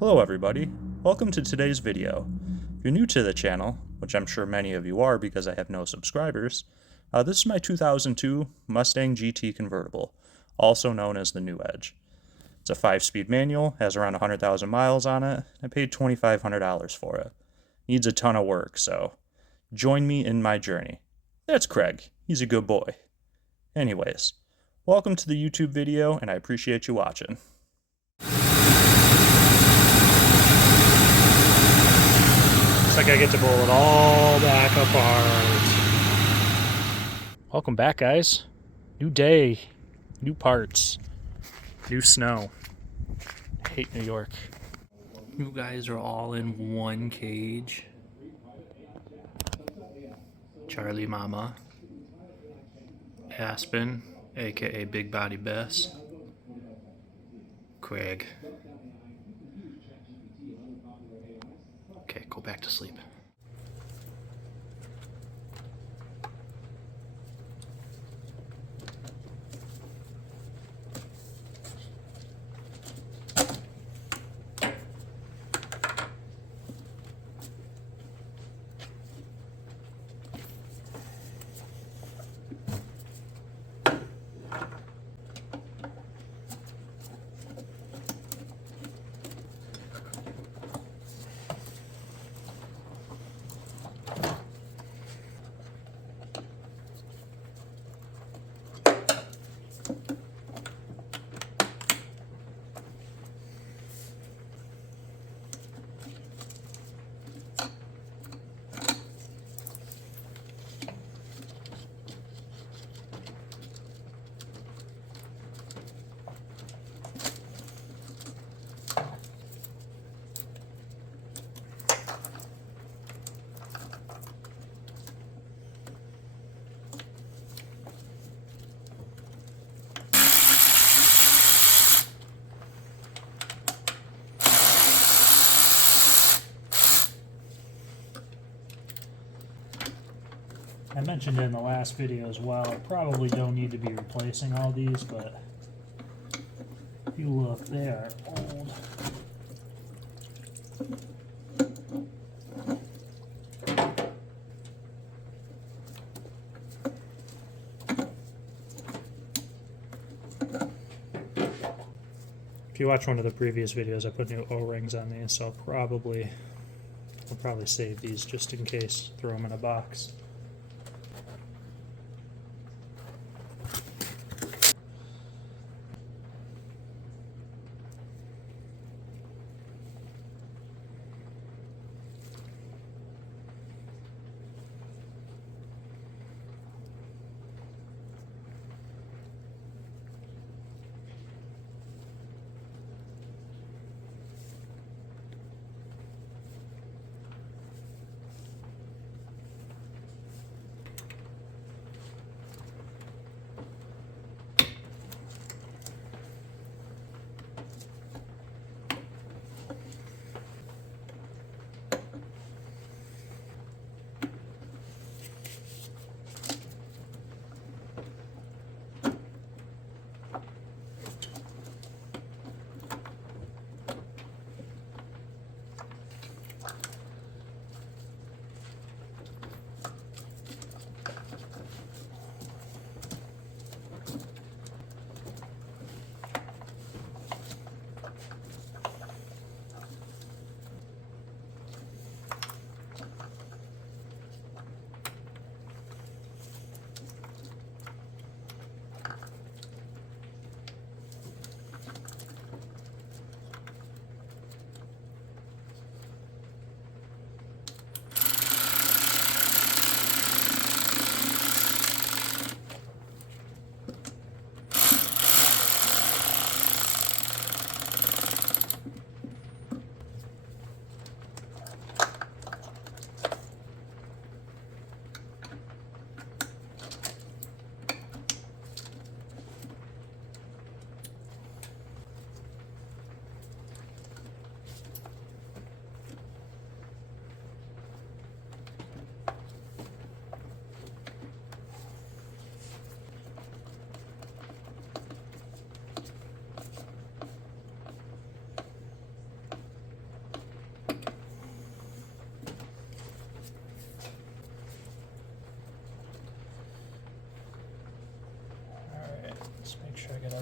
Hello everybody, welcome to today's video. If you're new to the channel, which I'm sure many of you are because I have no subscribers, this is my 2002 Mustang GT Convertible, also known as the New Edge. It's a 5-speed manual, has around 100,000 miles on it. I paid $2,500 for it. Needs a ton of work, so join me in my journey. That's Craig, he's a good boy. Anyways, welcome to the YouTube video and I appreciate you watching. Looks like I get to pull it all back apart. Welcome back, guys. New day, new parts, new snow. I hate New York. You guys are all in one cage. Charlie Mama, Aspen, aka Big Body Bess, Craig. Okay, go back to sleep. I mentioned in the last video as well, I probably don't need to be replacing all these, but if you look, they are old. If you watch one of the previous videos, I put new O-rings on these, so I'll probably save these just in case, throw them in a box.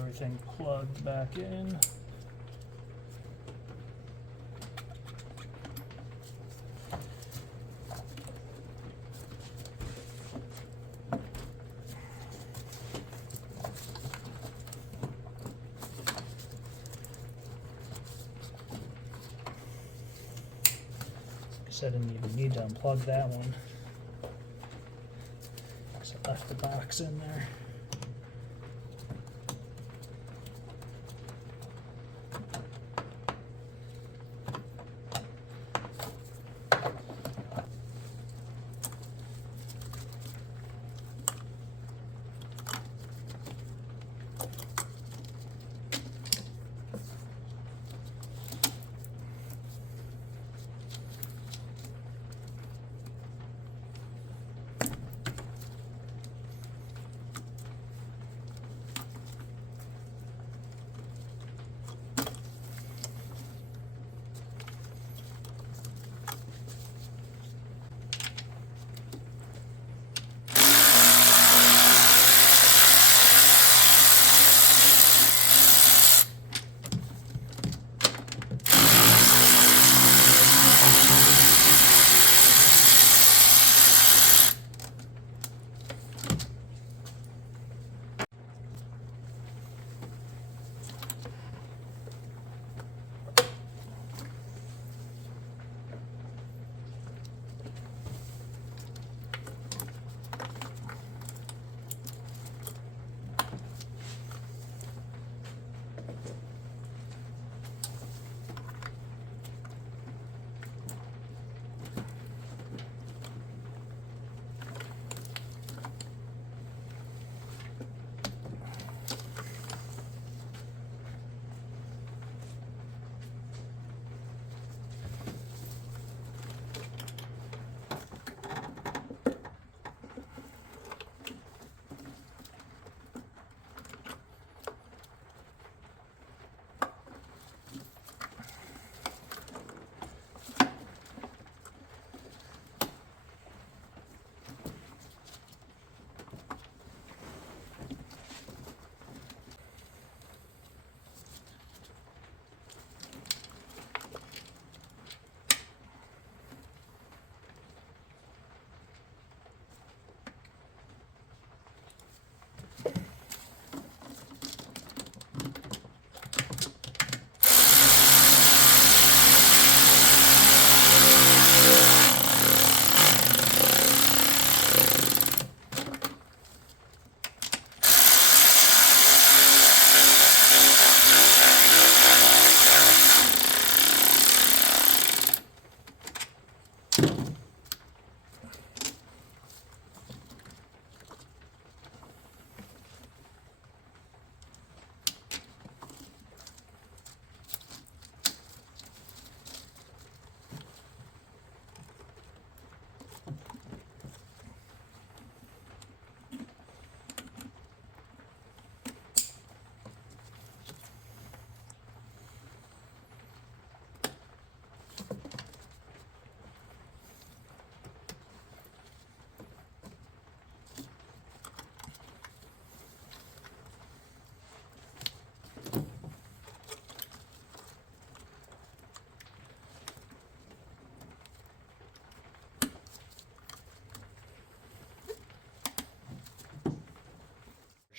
everything plugged back in. I didn't even need to unplug that one. So I left the box in there.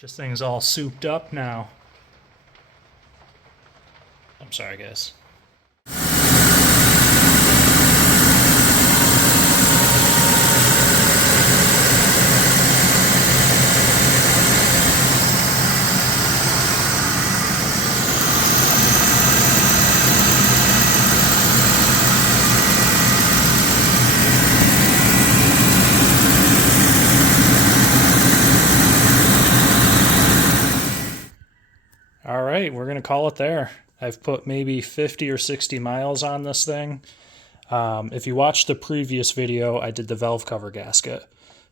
This thing's all souped up now. I'm sorry, guys. All right, we're going to call it there. I've put maybe 50 or 60 miles on this thing. If you watched the previous video, I did the valve cover gasket.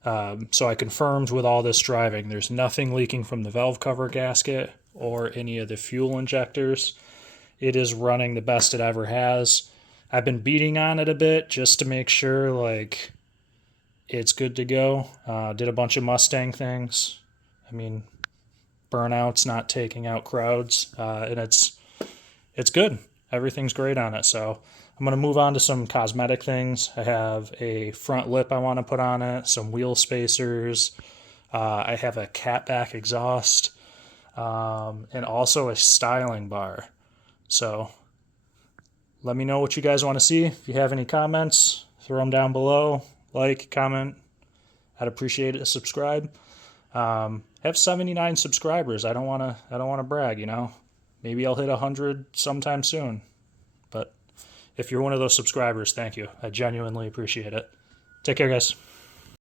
So I confirmed with all this driving, there's nothing leaking from the valve cover gasket or any of the fuel injectors. It is running the best it ever has. I've been beating on it a bit just to make sure like it's good to go. Did a bunch of Mustang things. I mean, burnouts, not taking out crowds, and it's good. Everything's great on it. So I'm going to move on to some cosmetic things. I have a front lip I want to put on it, some wheel spacers. I have a catback exhaust, and also a styling bar. So let me know what you guys want to see. If you have any comments, throw them down below. Like, comment. I'd appreciate it. Subscribe. Have 79 subscribers. I don't want to brag, you know. Maybe I'll hit 100 sometime soon. But if you're one of those subscribers, thank you. I genuinely appreciate it. Take care, guys.